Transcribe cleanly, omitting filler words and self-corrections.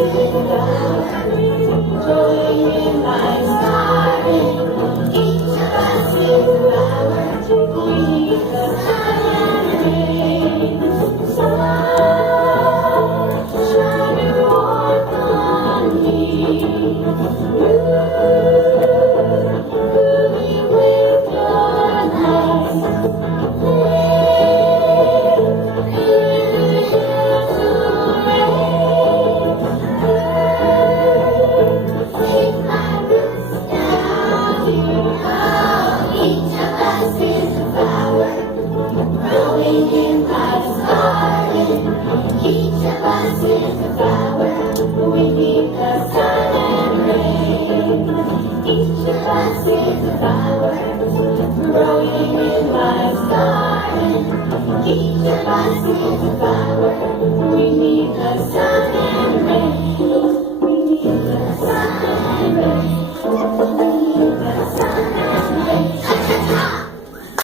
is a flower, growing in life's garden. Each of us is a flower. We need the sun and rain. Sun, shine your warmth on me. Blooming with your light. Growing in life's garden, each of us is a flower. We need the sun and rain. Each of us is a flower. Growing in life's garden, each of us is a flower. We need the sun